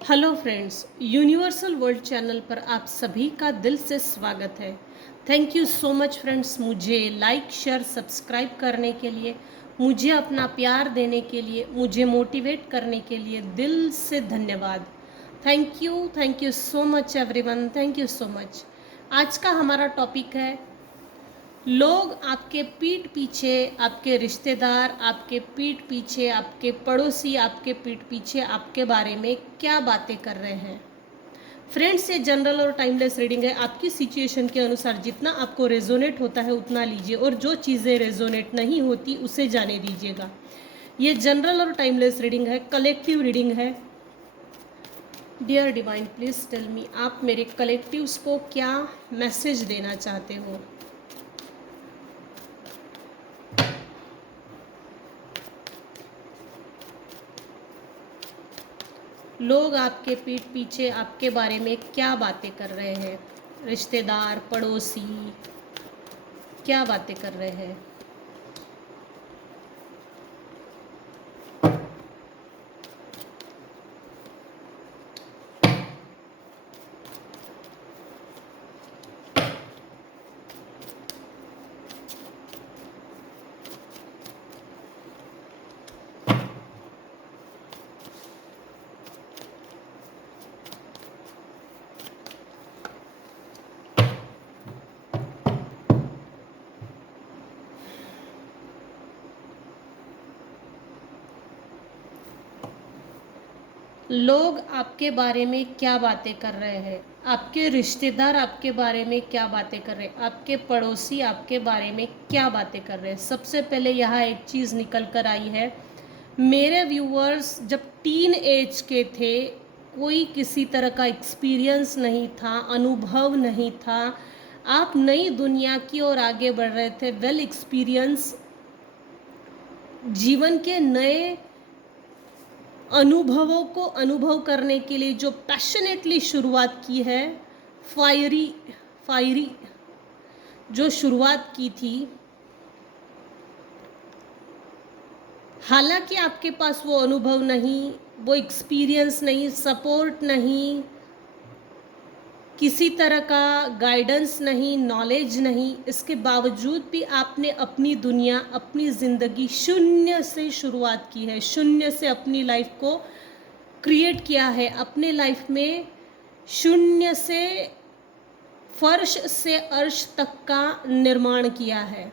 Hello friends, universal world channel पर आप सभी का दिल से स्वागत है। Thank you so much friends, मुझे लाइक शेयर सब्सक्राइब करने के लिए, मुझे अपना प्यार देने के लिए, मुझे मोटिवेट करने के लिए दिल से धन्यवाद। Thank you so much everyone, thank you so much. आज का हमारा टॉपिक है, लोग आपके पीठ पीछे, आपके रिश्तेदार आपके पीठ पीछे, आपके पड़ोसी आपके पीठ पीछे आपके बारे में क्या बातें कर रहे हैं। फ्रेंड्स, ये जनरल और टाइमलेस रीडिंग है। आपकी सिचुएशन के अनुसार जितना आपको रेजोनेट होता है उतना लीजिए, और जो चीज़ें रेजोनेट नहीं होती उसे जाने दीजिएगा। ये जनरल और टाइमलेस रीडिंग है, कलेक्टिव रीडिंग है। Dear divine, please tell me, आप मेरे कलेक्टिव्स को क्या मैसेज देना चाहते हो। लोग आपके पीठ पीछे आपके बारे में क्या बातें कर रहे हैं। रिश्तेदार, पड़ोसी क्या बातें कर रहे हैं। लोग आपके बारे में क्या बातें कर रहे हैं। आपके रिश्तेदार आपके बारे में क्या बातें कर रहे हैं। आपके पड़ोसी आपके बारे में क्या बातें कर रहे हैं। सबसे पहले यहाँ एक चीज़ निकल कर आई है, मेरे व्यूअर्स जब टीन एज के थे, कोई किसी तरह का एक्सपीरियंस नहीं था, अनुभव नहीं था, आप नई दुनिया की ओर आगे बढ़ रहे थे। वेल एक्सपीरियंस, जीवन के नए अनुभवों को अनुभव करने के लिए जो पैशनेटली शुरुआत की है, फायरी फायरी जो शुरुआत की थी, हालांकि आपके पास वो अनुभव नहीं, वो एक्सपीरियंस नहीं, सपोर्ट नहीं, किसी तरह का गाइडेंस नहीं, नॉलेज नहीं, इसके बावजूद भी आपने अपनी दुनिया, अपनी ज़िंदगी शून्य से शुरुआत की है। शून्य से अपनी लाइफ को क्रिएट किया है। अपने लाइफ में शून्य से फर्श से अर्श तक का निर्माण किया है।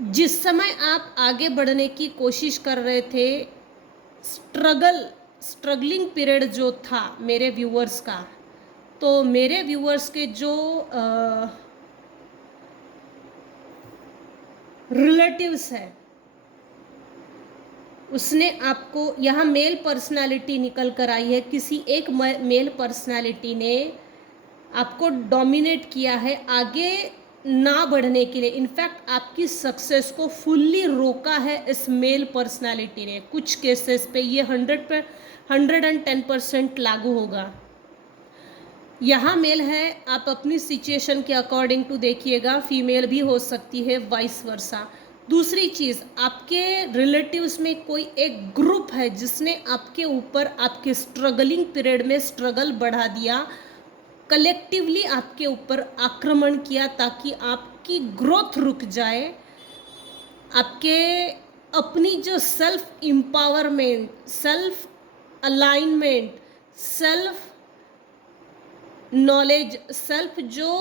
जिस समय आप आगे बढ़ने की कोशिश कर रहे थे, स्ट्रगलिंग पीरियड जो था मेरे व्यूअर्स का, तो मेरे व्यूअर्स के जो रिलेटिव्स है, उसने आपको, यहाँ मेल पर्सनालिटी निकल कर आई है, किसी एक मेल पर्सनालिटी ने आपको डोमिनेट किया है आगे ना बढ़ने के लिए। इनफैक्ट आपकी सक्सेस को फुल्ली रोका है इस मेल पर्सनालिटी ने। कुछ केसेस पे ये 110% लागू होगा। यहाँ मेल है, आप अपनी सिचुएशन के अकॉर्डिंग टू देखिएगा, फीमेल भी हो सकती है, वाइस वर्सा। दूसरी चीज़, आपके रिलेटिव्स में कोई एक ग्रुप है जिसने आपके ऊपर आपके स्ट्रगलिंग पीरियड में स्ट्रगल बढ़ा दिया, कलेक्टिवली आपके ऊपर आक्रमण किया ताकि आपकी ग्रोथ रुक जाए। आपके अपनी जो self empowerment, self alignment, self knowledge, self जो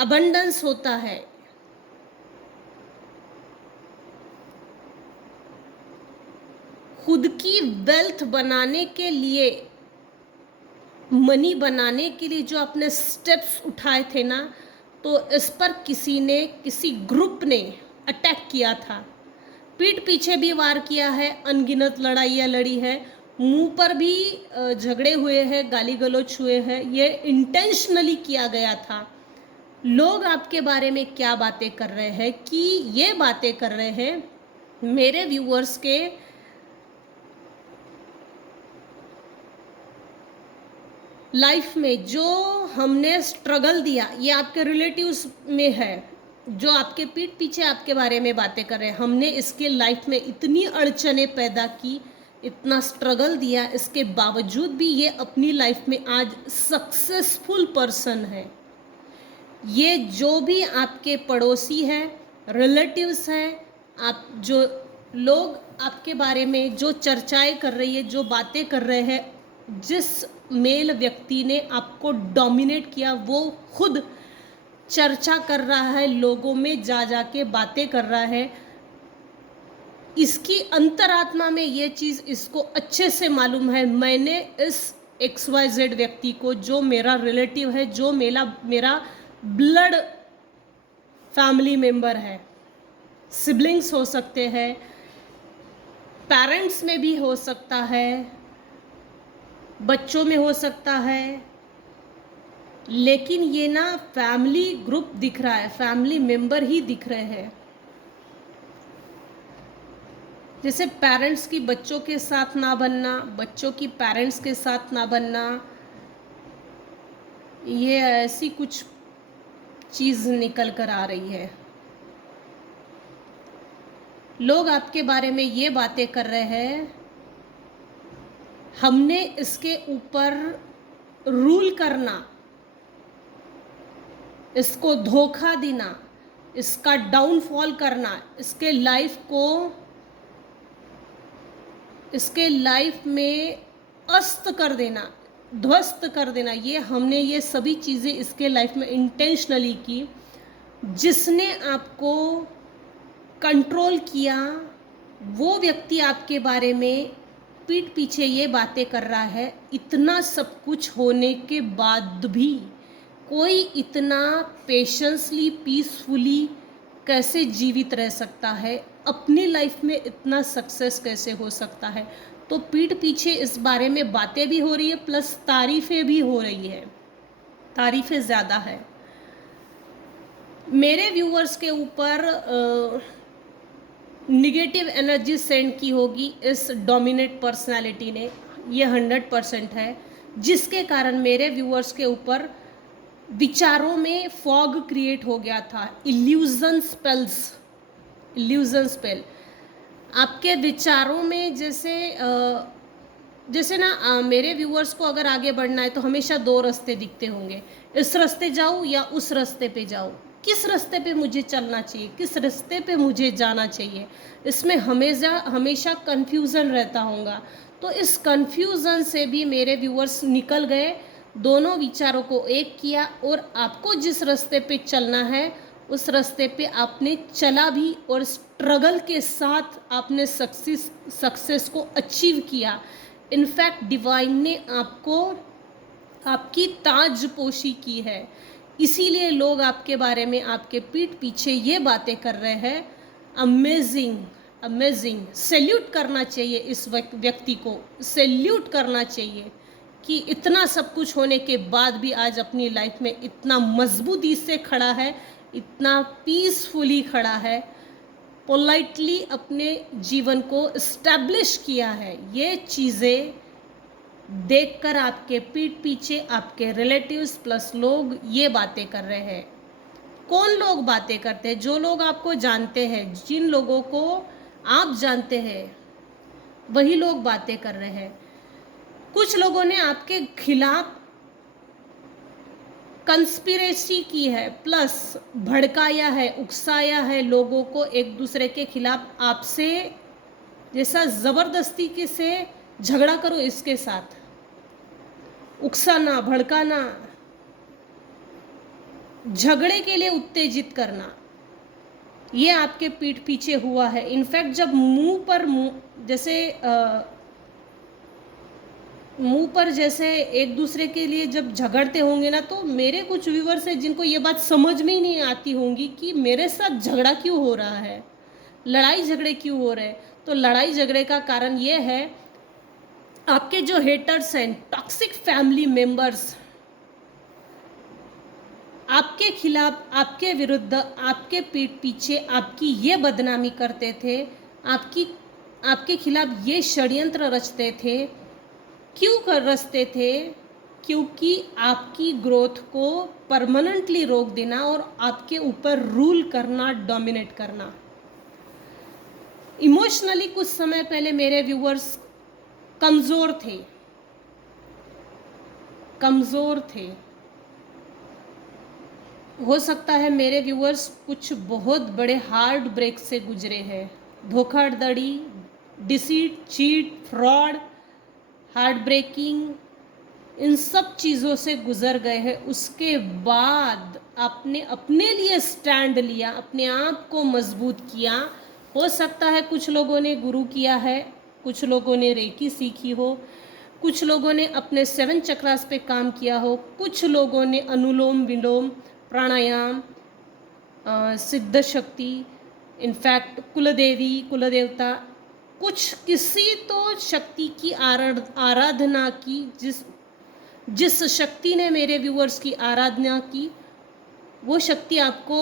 अबंडेंस होता है, खुद की वेल्थ बनाने के लिए, मनी बनाने के लिए जो आपने स्टेप्स उठाए थे ना, तो इस पर किसी ने, किसी ग्रुप ने अटैक किया था। पीठ पीछे भी वार किया है, अनगिनत लड़ाइयाँ लड़ी है, मुंह पर भी झगड़े हुए हैं, गाली गलौज हुए हैं। ये इंटेंशनली किया गया था। लोग आपके बारे में क्या बातें कर रहे हैं कि ये बातें कर रहे हैं, मेरे व्यूअर्स के लाइफ में जो हमने स्ट्रगल दिया, ये आपके रिलेटिव्स में है, जो आपके पीठ पीछे आपके बारे में बातें कर रहे हैं, हमने इसके लाइफ में इतनी अड़चने पैदा की, इतना स्ट्रगल दिया, इसके बावजूद भी ये अपनी लाइफ में आज सक्सेसफुल पर्सन है। ये जो भी आपके पड़ोसी हैं, रिलेटिव्स हैं, आप जो लोग आपके बारे में जो चर्चाएं कर रही है, जो बातें कर रहे हैं, जिस मेल व्यक्ति ने आपको डोमिनेट किया वो खुद चर्चा कर रहा है, लोगों में जा जा के बातें कर रहा है। इसकी अंतरात्मा में ये चीज़ इसको अच्छे से मालूम है, मैंने इस XYZ व्यक्ति को, जो मेरा रिलेटिव है, जो मेरा ब्लड फैमिली मेंबर है, सिबलिंग्स हो सकते हैं, पेरेंट्स में भी हो सकता है, बच्चों में हो सकता है, लेकिन ये ना फैमिली ग्रुप दिख रहा है, फैमिली मेंबर ही दिख रहे हैं। जैसे पेरेंट्स की बच्चों के साथ ना बनना, बच्चों की पेरेंट्स के साथ ना बनना, ये ऐसी कुछ चीज़ निकल कर आ रही है। लोग आपके बारे में ये बातें कर रहे हैं, हमने इसके ऊपर रूल करना, इसको धोखा देना, इसका डाउनफॉल करना, इसके लाइफ में अस्त कर देना, ध्वस्त कर देना, ये सभी चीज़ें इसके लाइफ में इंटेंशनली की। जिसने आपको कंट्रोल किया वो व्यक्ति आपके बारे में पीठ पीछे ये बातें कर रहा है। इतना सब कुछ होने के बाद भी कोई इतना पेशेंसली, पीसफुली कैसे जीवित रह सकता है, अपनी लाइफ में इतना सक्सेस कैसे हो सकता है? तो पीठ पीछे इस बारे में बातें भी हो रही है, प्लस तारीफ़ें भी हो रही है, तारीफ़ें ज़्यादा है। मेरे व्यूअर्स के ऊपर निगेटिव एनर्जी सेंड की होगी इस डोमिनेट पर्सनालिटी ने, ये 100% है, जिसके कारण मेरे व्यूअर्स के ऊपर विचारों में फॉग क्रिएट हो गया था, इल्यूजन स्पेल। आपके विचारों में जैसे ना मेरे व्यूअर्स को अगर आगे बढ़ना है तो हमेशा दो रास्ते दिखते होंगे, इस रास्ते जाऊँ या उस रास्ते पे जाऊँ, किस रास्ते पे मुझे चलना चाहिए, किस रास्ते पे मुझे जाना चाहिए, इसमें हमेशा कन्फ्यूज़न रहता होगा। तो इस कन्फ्यूज़न से भी मेरे व्यूअर्स निकल गए, दोनों विचारों को एक किया, और आपको जिस रास्ते पे चलना है उस रास्ते पे आपने चला भी, और स्ट्रगल के साथ आपने सक्सेस को अचीव किया। इनफैक्ट डिवाइन ने आपकी ताजपोशी की है, इसीलिए लोग आपके बारे में आपके पीठ पीछे ये बातें कर रहे हैं। अमेजिंग, सैल्यूट करना चाहिए इस व्यक्ति को, सैल्यूट करना चाहिए कि इतना सब कुछ होने के बाद भी आज अपनी लाइफ में इतना मजबूती से खड़ा है, इतना पीसफुली खड़ा है, पोलाइटली अपने जीवन को इस्टेब्लिश किया है। ये चीज़ें देखकर आपके पीठ पीछे आपके रिलेटिव्स प्लस लोग ये बातें कर रहे हैं। कौन लोग बातें करते हैं? जो लोग आपको जानते हैं, जिन लोगों को आप जानते हैं, वही लोग बातें कर रहे हैं। कुछ लोगों ने आपके खिलाफ कंस्पिरेसी की है, प्लस भड़काया है, उकसाया है लोगों को एक दूसरे के खिलाफ, आपसे जैसा ज़बरदस्ती के से झगड़ा करो, इसके साथ उकसाना, भड़काना, झगड़े के लिए उत्तेजित करना, ये आपके पीठ पीछे हुआ है। इनफैक्ट जब मुंह पर जैसे एक दूसरे के लिए जब झगड़ते होंगे ना, तो मेरे कुछ व्यूअर्स हैं जिनको ये बात समझ में ही नहीं आती होंगी कि मेरे साथ झगड़ा क्यों हो रहा है, लड़ाई झगड़े क्यों हो रहे हैं। तो लड़ाई झगड़े का कारण ये है, आपके जो हेटर्स हैं, टॉक्सिक फैमिली मेंबर्स, आपके खिलाफ, आपके विरुद्ध, आपके पीठ पीछे आपकी ये बदनामी करते थे, आपके खिलाफ ये षड्यंत्र रचते थे। क्यों रचते थे? क्योंकि आपकी ग्रोथ को परमानेंटली रोक देना और आपके ऊपर रूल करना, डोमिनेट करना। इमोशनली कुछ समय पहले मेरे व्यूअर्स कमज़ोर थे, कमज़ोर थे। हो सकता है मेरे व्यूअर्स कुछ बहुत बड़े हार्ड ब्रेक से गुजरे हैं, धोखाधड़ी, deceit, cheat, fraud, heart breaking, इन सब चीज़ों से गुजर गए हैं। उसके बाद आपने अपने लिए स्टैंड लिया, अपने आप को मजबूत किया। हो सकता है कुछ लोगों ने गुरु किया है, कुछ लोगों ने रेकी सीखी हो, कुछ लोगों ने अपने 7 चक्रास पे काम किया हो, कुछ लोगों ने अनुलोम विलोम, प्राणायाम, सिद्ध शक्ति, इनफैक्ट कुलदेवी, कुलदेवता, कुछ किसी तो शक्ति की आराधना की। जिस शक्ति ने मेरे व्यूअर्स की आराधना की, वो शक्ति आपको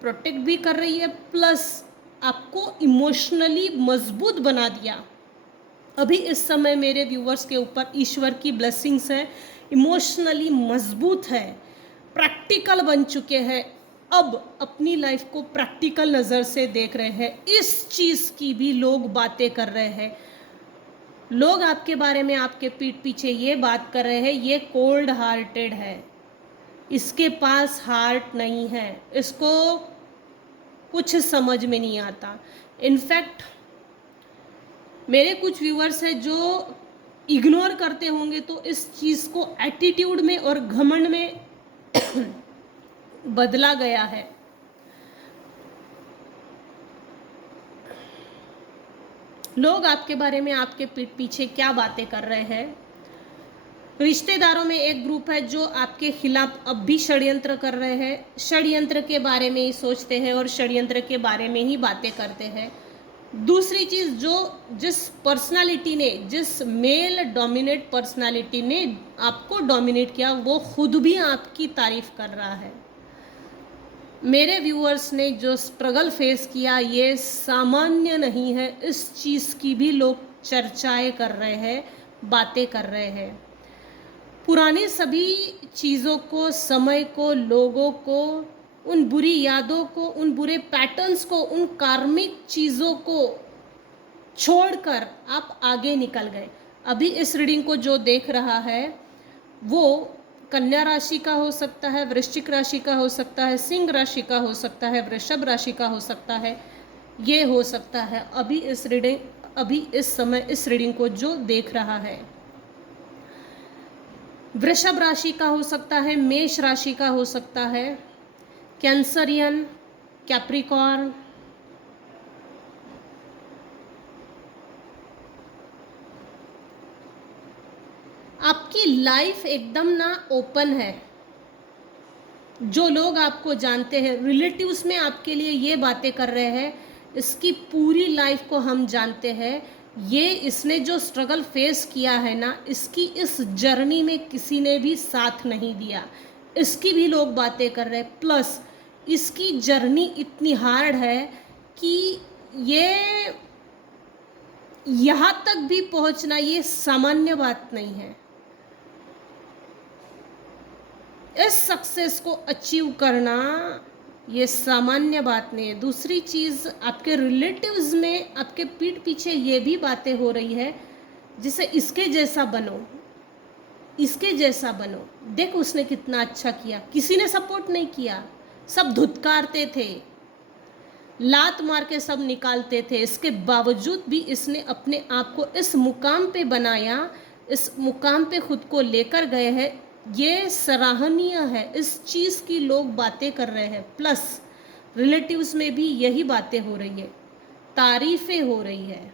प्रोटेक्ट भी कर रही है, प्लस आपको इमोशनली मजबूत बना दिया। अभी इस समय मेरे व्यूअर्स के ऊपर ईश्वर की ब्लेसिंग्स है, इमोशनली मजबूत है, प्रैक्टिकल बन चुके हैं। अब अपनी लाइफ को प्रैक्टिकल नज़र से देख रहे हैं। इस चीज़ की भी लोग बातें कर रहे हैं। लोग आपके बारे में आपके पीठ पीछे ये बात कर रहे हैं, ये कोल्ड हार्टेड है, इसके पास हार्ट नहीं है, इसको कुछ समझ में नहीं आता। इनफैक्ट मेरे कुछ व्यूअर्स हैं जो इग्नोर करते होंगे तो इस चीज़ को एटीट्यूड में और घमंड में बदला गया है। लोग आपके बारे में आपके पीठ पीछे क्या बातें कर रहे हैं। रिश्तेदारों में एक ग्रुप है जो आपके खिलाफ अब भी षड्यंत्र कर रहे हैं, षड्यंत्र के बारे में ही सोचते हैं और षड्यंत्र के बारे में ही बातें करते हैं। दूसरी चीज़, जिस पर्सनालिटी ने, जिस मेल डोमिनेट पर्सनालिटी ने आपको डोमिनेट किया, वो खुद भी आपकी तारीफ कर रहा है। मेरे व्यूअर्स ने जो स्ट्रगल फेस किया ये सामान्य नहीं है, इस चीज़ की भी लोग चर्चाएं कर रहे हैं, बातें कर रहे हैं। पुरानी सभी चीज़ों को, समय को, लोगों को, उन बुरी यादों को, उन बुरे पैटर्न्स को, उन कार्मिक चीज़ों को छोड़कर आप आगे निकल गए। अभी इस रीडिंग को जो देख रहा है वो कन्या राशि का हो सकता है, वृश्चिक राशि का हो सकता है, सिंह राशि का हो सकता है, वृषभ राशि का हो सकता है, ये हो सकता है। अभी इस समय इस रीडिंग को जो देख रहा है, वृषभ राशि का हो सकता है, मेष राशि का हो सकता है, कैंसरियन, कैप्रिकॉर्न, आपकी लाइफ एकदम ना ओपन है। जो लोग आपको जानते हैं, रिलेटिव्स में आपके लिए ये बातें कर रहे हैं, इसकी पूरी लाइफ को हम जानते हैं। ये इसने जो स्ट्रगल फेस किया है ना, इसकी इस जर्नी में किसी ने भी साथ नहीं दिया, इसकी भी लोग बातें कर रहे हैं। प्लस इसकी जर्नी इतनी हार्ड है कि ये यहाँ तक भी पहुँचना ये सामान्य बात नहीं है। इस सक्सेस को अचीव करना ये सामान्य बात नहीं है। दूसरी चीज़, आपके रिलेटिव्स में आपके पीठ पीछे ये भी बातें हो रही है, जिसे इसके जैसा बनो, इसके जैसा बनो, देख उसने कितना अच्छा किया। किसी ने सपोर्ट नहीं किया, सब धुतकारते थे, लात मार के सब निकालते थे। इसके बावजूद भी इसने अपने आप को इस मुकाम पे बनाया, इस मुकाम पे खुद को लेकर गए हैं। ये सराहनीय है, इस चीज़ की लोग बातें कर रहे हैं। प्लस रिलेटिव्स में भी यही बातें हो रही है, तारीफ़ें हो रही है।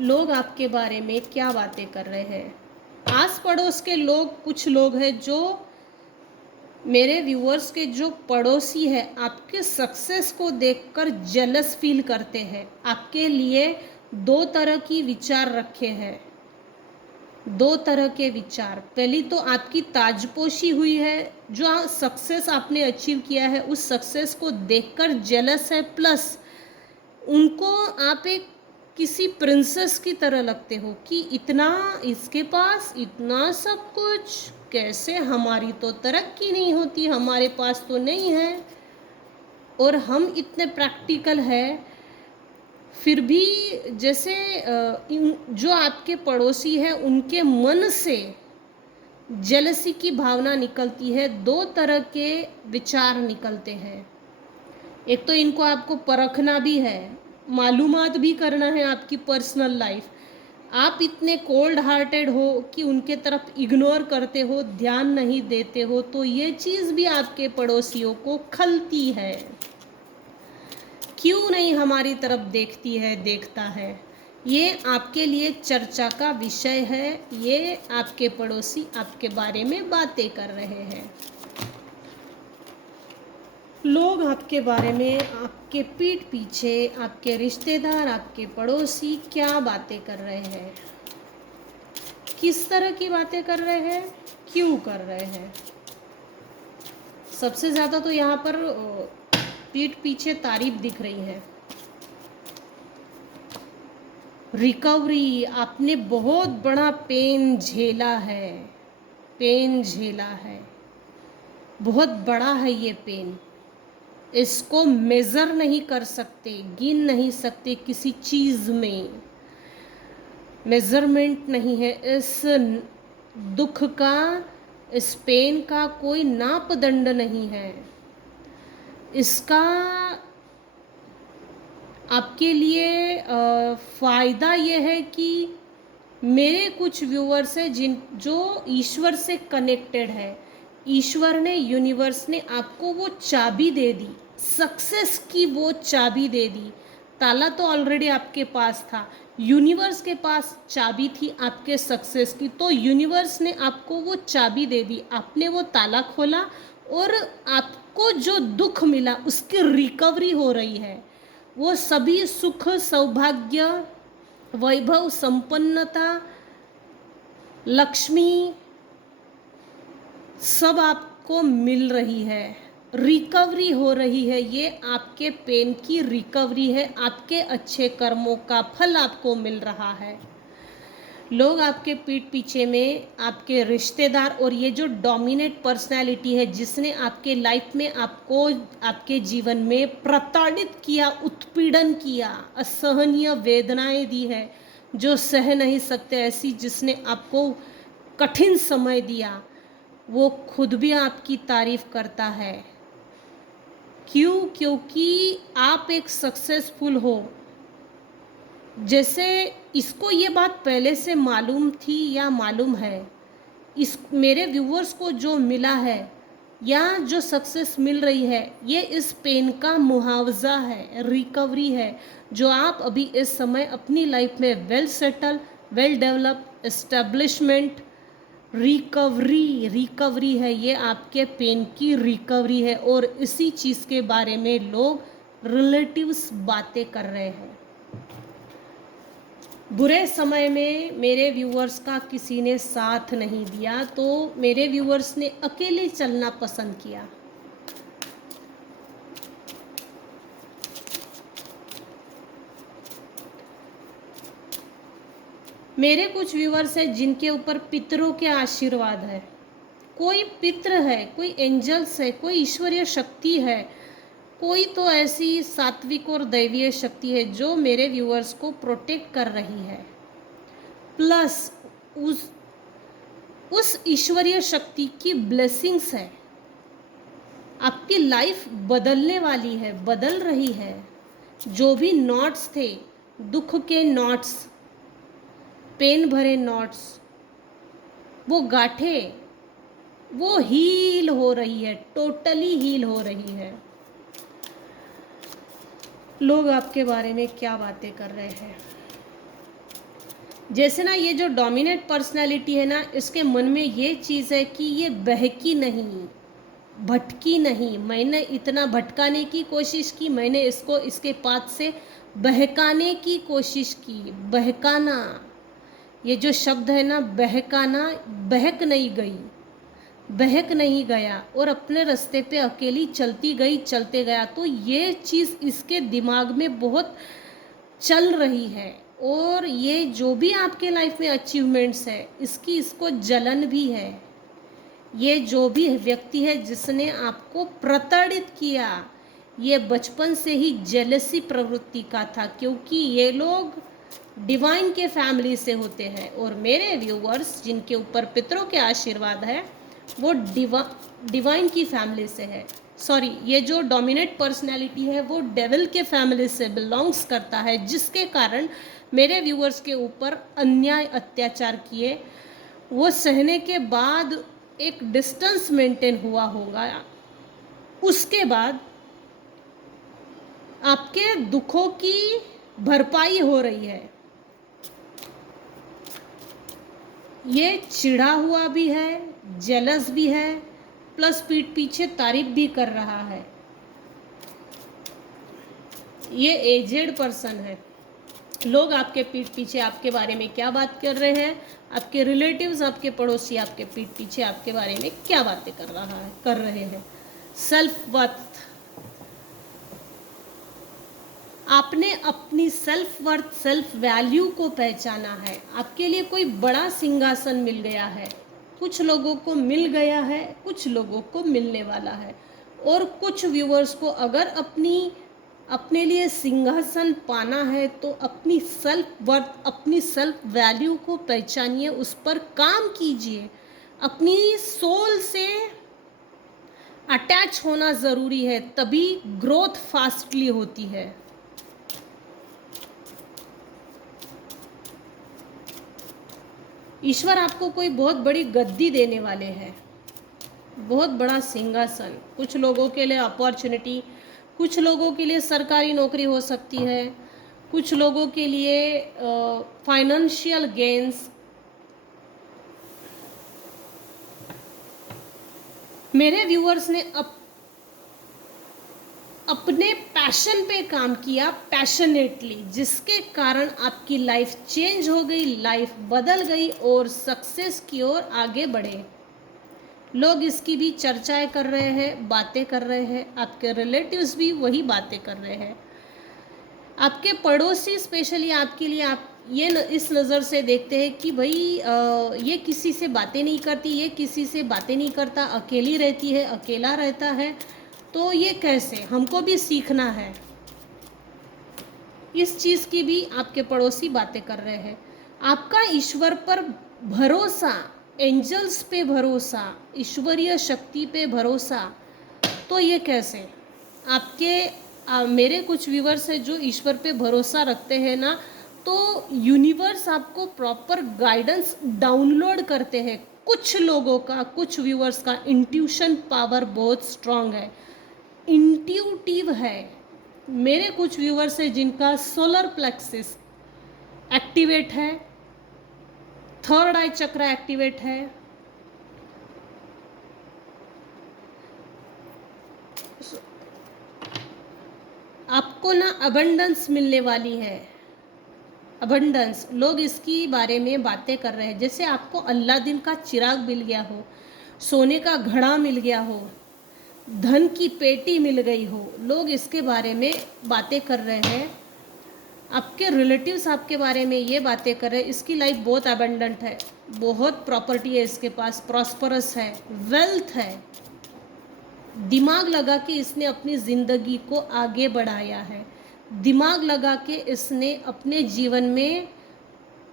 लोग आपके बारे में क्या बातें कर रहे हैं, आस पड़ोस के लोग, कुछ लोग हैं जो मेरे व्यूअर्स के जो पड़ोसी है, आपके सक्सेस को देखकर जेलस फील करते हैं। आपके लिए दो तरह की विचार रखे हैं, दो तरह के विचार। पहली तो आपकी ताजपोशी हुई है, जो सक्सेस आपने अचीव किया है उस सक्सेस को देखकर जेलस है। प्लस उनको आप एक किसी प्रिंसेस की तरह लगते हो कि इतना इसके पास इतना सब कुछ, कैसे हमारी तो तरक्की नहीं होती, हमारे पास तो नहीं है। और हम इतने प्रैक्टिकल है, फिर भी जैसे जो आपके पड़ोसी हैं उनके मन से जेलसी की भावना निकलती है। दो तरह के विचार निकलते हैं। एक तो इनको आपको परखना भी है, मालूमात भी करना है आपकी पर्सनल लाइफ। आप इतने कोल्ड हार्टेड हो कि उनके तरफ इग्नोर करते हो, ध्यान नहीं देते हो, तो ये चीज़ भी आपके पड़ोसियों को खलती है। क्यों नहीं हमारी तरफ देखती है, देखता है, ये आपके लिए चर्चा का विषय है। ये आपके पड़ोसी आपके बारे में बातें कर रहे हैं। लोग आपके बारे में, आपके पीठ पीछे, आपके रिश्तेदार, आपके पड़ोसी क्या बातें कर रहे हैं, किस तरह की बातें कर रहे हैं, क्यों कर रहे हैं। सबसे ज़्यादा तो यहाँ पर पीठ पीछे तारीफ दिख रही है। रिकवरी, आपने बहुत बड़ा पेन झेला है, पेन झेला है, बहुत बड़ा है ये पेन। इसको मेज़र नहीं कर सकते, गिन नहीं सकते, किसी चीज़ में मेज़रमेंट नहीं है इस दुख का, इस पेन का कोई नापदंड नहीं है। इसका आपके लिए फ़ायदा ये है कि मेरे कुछ व्यूअर्स हैं जो ईश्वर से कनेक्टेड है। ईश्वर ने, यूनिवर्स ने आपको वो चाबी दे दी, सक्सेस की वो चाबी दे दी। ताला तो ऑलरेडी आपके पास था, यूनिवर्स के पास चाबी थी आपके सक्सेस की, तो यूनिवर्स ने आपको वो चाबी दे दी। आपने वो ताला खोला और आपको जो दुख मिला उसकी रिकवरी हो रही है। वो सभी सुख, सौभाग्य, वैभव, संपन्नता, लक्ष्मी सब आपको मिल रही है, रिकवरी हो रही है। ये आपके पेन की रिकवरी है, आपके अच्छे कर्मों का फल आपको मिल रहा है। लोग आपके पीठ पीछे में, आपके रिश्तेदार और ये जो डोमिनेट पर्सनालिटी है जिसने आपके लाइफ में आपको, आपके जीवन में प्रताड़ित किया, उत्पीड़न किया, असहनीय वेदनाएं दी है, जो सह नहीं सकते ऐसी, जिसने आपको कठिन समय दिया, वो खुद भी आपकी तारीफ करता है। क्यों? क्योंकि आप एक सक्सेसफुल हो। जैसे इसको ये बात पहले से मालूम थी या मालूम है, इस मेरे व्यूवर्स को जो मिला है या जो सक्सेस मिल रही है, ये इस पेन का मुआवजा है, रिकवरी है, जो आप अभी इस समय अपनी लाइफ में well settle, well develop, establishment, recovery है। ये आपके पेन की रिकवरी है और इसी चीज़ के बारे में लोग, रिलेटिव्स बातें कर रहे हैं। बुरे समय में मेरे व्यूअर्स का किसी ने साथ नहीं दिया, तो मेरे व्यूअर्स ने अकेले चलना पसंद किया। मेरे कुछ व्यूअर्स हैं जिनके ऊपर पितरों के आशीर्वाद है। कोई पित्र है, कोई एंजल्स है, कोई ईश्वरीय शक्ति है, कोई तो ऐसी सात्विक और दैवीय शक्ति है जो मेरे व्यूअर्स को प्रोटेक्ट कर रही है। प्लस उस ईश्वरीय शक्ति की ब्लेसिंग्स है। आपकी लाइफ बदलने वाली है, बदल रही है। जो भी नॉट्स थे, दुख के नॉट्स, पेन भरे नॉट्स, वो गांठें, वो हील हो रही है, टोटली हील हो रही है। लोग आपके बारे में क्या बातें कर रहे हैं। जैसे ना ये जो डोमिनेट पर्सनालिटी है ना, इसके मन में ये चीज़ है कि ये बहकी नहीं, भटकी नहीं। मैंने इतना भटकाने की कोशिश की, मैंने इसको इसके पाथ से बहकाने की कोशिश की। बहकाना, ये जो शब्द है ना, बहकाना, बहक नहीं गई, बहक नहीं गया और अपने रास्ते पे अकेली चलती गई, चलते गया। तो ये चीज़ इसके दिमाग में बहुत चल रही है। और ये जो भी आपके लाइफ में अचीवमेंट्स है इसको जलन भी है। ये जो भी व्यक्ति है जिसने आपको प्रताड़ित किया, ये बचपन से ही जेलसी प्रवृत्ति का था, क्योंकि ये लोग डिवाइन के फैमिली से होते हैं। और मेरे व्यूअर्स जिनके ऊपर पितरों के आशीर्वाद है वो डिवाइन की फैमिली से है। सॉरी, ये जो डोमिनेट पर्सनैलिटी है वो डेविल के फैमिली से बिलोंग्स करता है, जिसके कारण मेरे व्यूअर्स के ऊपर अन्याय अत्याचार किए, वो सहने के बाद एक डिस्टेंस मेंटेन हुआ होगा। उसके बाद आपके दुखों की भरपाई हो रही है। ये चिढ़ा हुआ भी है, जेलस भी है, प्लस पीठ पीछे तारीफ भी कर रहा है। ये एजेड पर्सन है। लोग आपके पीठ पीछे आपके बारे में क्या बात कर रहे हैं, आपके रिलेटिव्स, आपके पड़ोसी आपके पीठ पीछे आपके बारे में क्या बातें कर रहे हैं। सेल्फ वर्थ, आपने अपनी सेल्फ वर्थ, सेल्फ वैल्यू को पहचाना है। आपके लिए कोई बड़ा सिंहासन मिल गया है। कुछ लोगों को मिल गया है, कुछ लोगों को मिलने वाला है। और कुछ व्यूअर्स को अगर अपने लिए सिंहासन पाना है तो अपनी सेल्फ वर्थ, अपनी सेल्फ वैल्यू को पहचानिए, उस पर काम कीजिए। अपनी सोल से अटैच होना ज़रूरी है, तभी ग्रोथ फास्टली होती है। ईश्वर आपको कोई बहुत बड़ी गद्दी देने वाले हैं, बहुत बड़ा सिंहासन। कुछ लोगों के लिए अपॉर्चुनिटी, कुछ लोगों के लिए सरकारी नौकरी हो सकती है, कुछ लोगों के लिए फाइनेंशियल गेन्स। मेरे व्यूअर्स ने अपने पैशन पे काम किया, पैशनेटली, जिसके कारण आपकी लाइफ चेंज हो गई, लाइफ बदल गई और सक्सेस की ओर आगे बढ़े। लोग इसकी भी चर्चाएं कर रहे हैं, बातें कर रहे हैं। आपके रिलेटिव्स भी वही बातें कर रहे हैं। आपके पड़ोसी स्पेशली आपके लिए आप ये इस नज़र से देखते हैं कि भाई ये किसी से बातें नहीं करती, ये किसी से बातें नहीं करता, अकेली रहती है, अकेला रहता है, तो ये कैसे, हमको भी सीखना है। इस चीज़ की भी आपके पड़ोसी बातें कर रहे हैं। आपका ईश्वर पर भरोसा, एंजल्स पे भरोसा, ईश्वरीय शक्ति पे भरोसा, तो ये कैसे मेरे कुछ व्यूवर्स हैं जो ईश्वर पे भरोसा रखते हैं ना, तो यूनिवर्स आपको प्रॉपर गाइडेंस डाउनलोड करते हैं। कुछ लोगों का, कुछ व्यूवर्स का इंट्यूशन पावर बहुत स्ट्रांग है, इंट्यूटिव है। मेरे कुछ व्यूवर्स हैं जिनका सोलर प्लेक्सिस एक्टिवेट है, थर्ड आई चक्र एक्टिवेट है। आपको ना अबंडेंस मिलने वाली है, अबंडेंस। लोग इसकी बारे में बातें कर रहे हैं जैसे आपको अल्लादीन का चिराग मिल गया हो, सोने का घड़ा मिल गया हो, धन की पेटी मिल गई हो। लोग इसके बारे में बातें कर रहे हैं। आपके रिलेटिव्स आपके बारे में ये बातें कर रहे हैं, इसकी लाइफ बहुत अबंडेंट है, बहुत प्रॉपर्टी है इसके पास, प्रॉस्परस है, वेल्थ है। दिमाग लगा के इसने अपनी ज़िंदगी को आगे बढ़ाया है। दिमाग लगा के इसने अपने जीवन में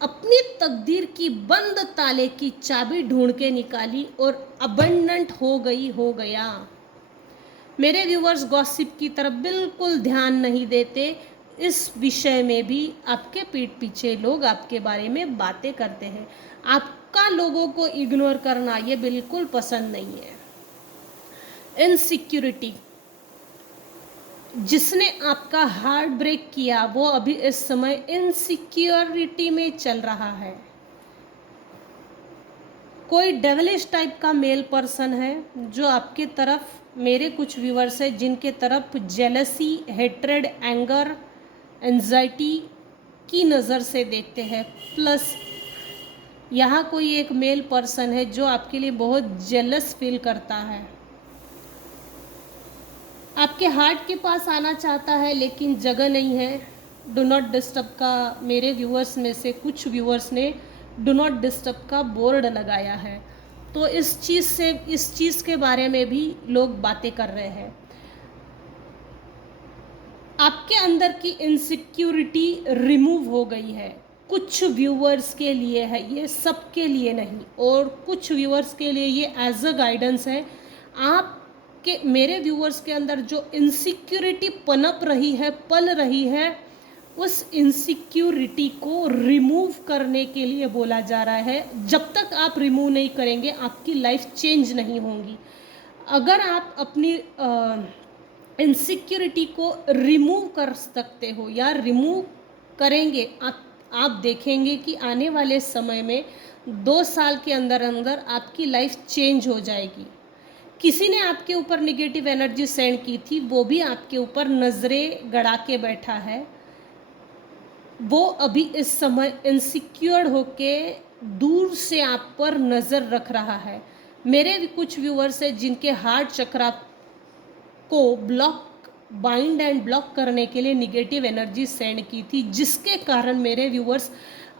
अपनी तकदीर की बंद ताले की चाबी ढूंढ के निकाली और अबंडेंट हो गया। मेरे व्यूवर्स गॉसिप की तरफ बिल्कुल ध्यान नहीं देते। इस विषय में भी आपके पीठ पीछे लोग आपके बारे में बातें करते हैं। आपका लोगों को इग्नोर करना ये बिल्कुल पसंद नहीं है। इनसिक्योरिटी, जिसने आपका हार्ट ब्रेक किया वो अभी इस समय इनसिक्योरिटी में चल रहा है। कोई डेविलिश टाइप का मेल पर्सन है जो आपकी तरफ, मेरे कुछ व्यूवर्स हैं जिनके तरफ जेलसी, हेट्रेड, एंगर, एंजाइटी की नज़र से देखते हैं। प्लस यहाँ कोई एक मेल पर्सन है जो आपके लिए बहुत जेलस फील करता है, आपके हार्ट के पास आना चाहता है लेकिन जगह नहीं है। डू नॉट डिस्टर्ब का, मेरे व्यूअर्स में से कुछ व्यूअर्स ने डू नॉट डिस्टर्ब का बोर्ड लगाया है। तो इस चीज़ के बारे में भी लोग बातें कर रहे हैं। आपके अंदर की इनसिक्योरिटी रिमूव हो गई है। कुछ व्यूअर्स के लिए है, ये सबके लिए नहीं, और कुछ व्यूअर्स के लिए ये एज अ गाइडेंस है। आपके, मेरे व्यूअर्स के अंदर जो इनसिक्योरिटी पनप रही है, पल रही है, उस इनसिक्योरिटी को रिमूव करने के लिए बोला जा रहा है। जब तक आप रिमूव नहीं करेंगे आपकी लाइफ चेंज नहीं होगी। अगर आप अपनी इनसिक्योरिटी को रिमूव कर सकते हो या रिमूव करेंगे, आप देखेंगे कि आने वाले समय में 2 साल के अंदर अंदर आपकी लाइफ चेंज हो जाएगी। किसी ने आपके ऊपर निगेटिव एनर्जी सेंड की थी, वो भी आपके ऊपर नज़रें गड़ा के बैठा है। वो अभी इस समय इनसिक्योर होके दूर से आप पर नज़र रख रहा है। मेरे भी कुछ व्यूअर्स हैं जिनके हार्ट चक्रा को बाइंड एंड ब्लॉक करने के लिए निगेटिव एनर्जी सेंड की थी, जिसके कारण मेरे व्यूअर्स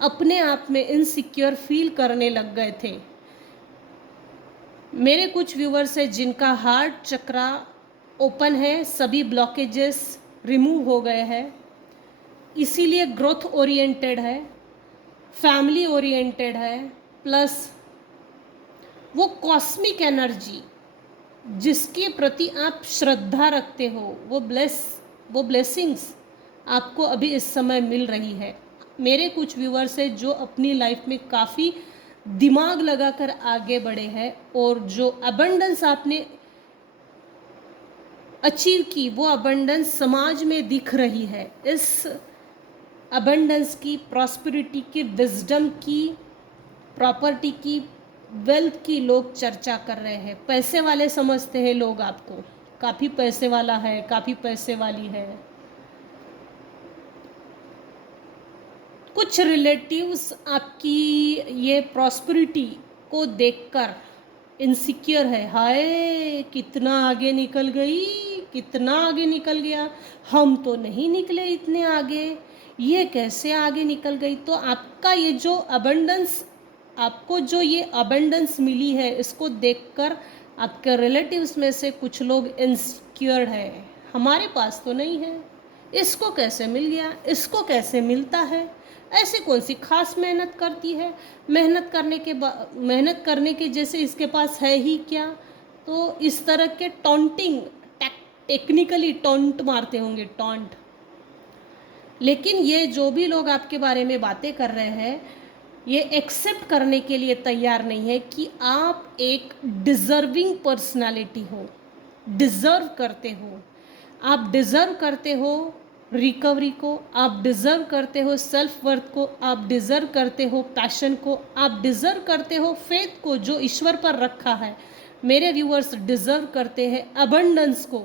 अपने आप में इनसिक्योर फील करने लग गए थे। मेरे कुछ व्यूअर्स हैं जिनका हार्ट चक्रा ओपन है, सभी ब्लॉकेजेस रिमूव हो गए हैं, इसीलिए ग्रोथ ओरिएंटेड है, फैमिली ओरिएंटेड है, प्लस वो कॉस्मिक एनर्जी जिसके प्रति आप श्रद्धा रखते हो, वो ब्लेसिंग्स आपको अभी इस समय मिल रही है। मेरे कुछ व्यूअर्स हैं जो अपनी लाइफ में काफ़ी दिमाग लगाकर आगे बढ़े हैं, और जो अबंडेंस आपने अचीव की, वो अबंडेंस समाज में दिख रही है। इस अबंडेंस की, प्रॉस्पेरिटी की, विजडम की, प्रॉपर्टी की, वेल्थ की लोग चर्चा कर रहे हैं। पैसे वाले समझते हैं लोग आपको, काफ़ी पैसे वाला है, काफ़ी पैसे वाली है। कुछ रिलेटिव्स आपकी ये प्रॉस्पेरिटी को देखकर इनसिक्योर है। हाय कितना आगे निकल गई, कितना आगे निकल गया, हम तो नहीं निकले इतने आगे, ये कैसे आगे निकल गई। तो आपका ये जो अबंडेंस, आपको जो ये अबंडेंस मिली है, इसको देखकर आपके रिलेटिव्स में से कुछ लोग इनसिक्योर है। हमारे पास तो नहीं है, इसको कैसे मिल गया, इसको कैसे मिलता है, ऐसी कौन सी खास मेहनत करती है, मेहनत करने के जैसे इसके पास है ही क्या। तो इस तरह के टॉन्टिंग, टेक्निकली टॉन्ट मारते होंगे, टॉन्ट। लेकिन ये जो भी लोग आपके बारे में बातें कर रहे हैं, ये एक्सेप्ट करने के लिए तैयार नहीं है कि आप एक डिज़र्विंग पर्सनालिटी हो, डिज़र्व करते हो। आप डिज़र्व करते हो रिकवरी को, आप डिज़र्व करते हो सेल्फ वर्थ को, आप डिज़र्व करते हो पैशन को, आप डिज़र्व करते हो फेथ को जो ईश्वर पर रखा है। मेरे व्यूअर्स डिज़र्व करते हैं अबंडेंस को,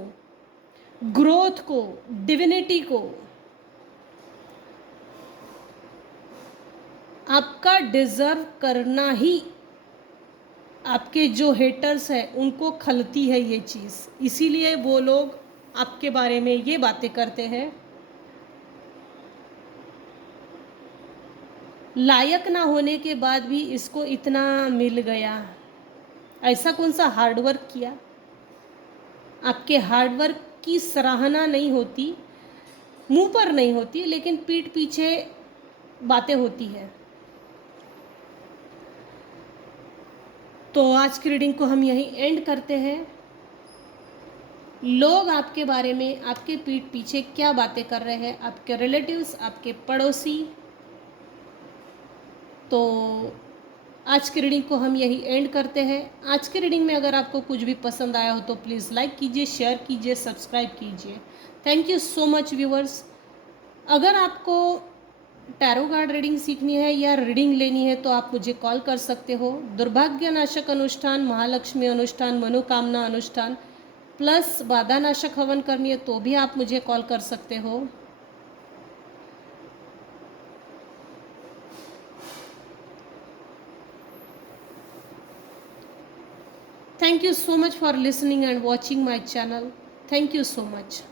ग्रोथ को, डिविनिटी को। आपका डिज़र्व करना ही आपके जो हेटर्स हैं उनको खलती है ये चीज़, इसीलिए वो लोग आपके बारे में ये बातें करते हैं। लायक ना होने के बाद भी इसको इतना मिल गया, ऐसा कौन सा हार्डवर्क किया। आपके हार्डवर्क की सराहना नहीं होती, मुंह पर नहीं होती, लेकिन पीठ पीछे बातें होती है। तो आज की रीडिंग को हम यहीं एंड करते हैं। लोग आपके बारे में, आपके पीठ पीछे क्या बातें कर रहे हैं, आपके रिलेटिव्स, आपके पड़ोसी। तो आज की रीडिंग को हम यही एंड करते हैं। आज की रीडिंग में अगर आपको कुछ भी पसंद आया हो तो प्लीज़ लाइक कीजिए, शेयर कीजिए, सब्सक्राइब कीजिए। Thank you so much viewers. अगर आपको टैरो कार्ड रीडिंग सीखनी है या रीडिंग लेनी है तो आप मुझे कॉल कर सकते हो। दुर्भाग्यनाशक अनुष्ठान, महालक्ष्मी अनुष्ठान, मनोकामना अनुष्ठान प्लस बाधानाशक हवन करनी है तो भी आप मुझे कॉल कर सकते हो। Thank you so much for listening and watching my channel. Thank you so much.